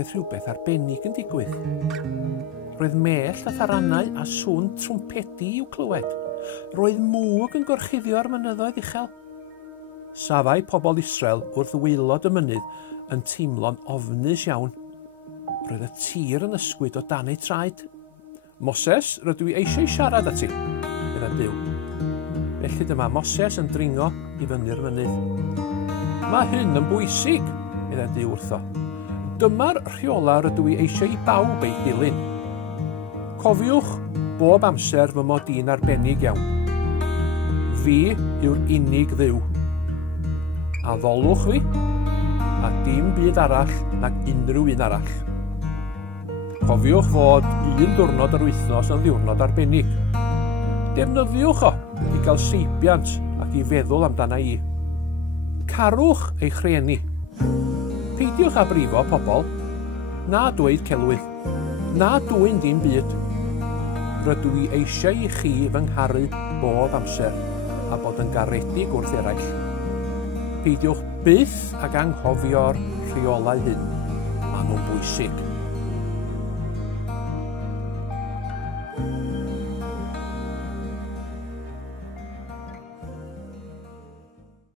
roedd rhywbeth arbennig yn digwydd. Roedd mell a tharanau a sŵn trwmpedi i'w clywed. Roedd mwg yn gorchuddio ar mynyddoedd uchel. Saffai pobl Israel wrth waelod y mynydd yn teimlo'n ofnus iawn. Roedd y tir yn ysgwyd o dan ei traed. Moses, rydw i eisiau siarad â ti, medda Duw. Felly dyma Moses yn dringo i fyny'r mynydd. Mae hyn yn bwysig, medda Duw wrtho. Dyma'r rheola rydw i eisiau i bawb ei dilyn. Cofiwch bob amser fy mod i'n arbennig iawn. Fi yw'r unig Dduw. A ddolwch fi, a dim byd arall nag unrhyw un arall. Cofiwch fod un diwrnod yr wythnos yn ddiwrnod arbennig. Defnyddiwch o i gael seibiant ac i feddwl amdana i. Carwch eich rhieni. Peidiwch â brifo pobl, na dweud celwydd, na dwy'n dim byd. Rydw i eisiau i chi fy ngharu bob amser a bod yn garedig wrth eraill. Peidiwch byth ag anghofio'r rheolau hyn, maen nhw'n bwysig.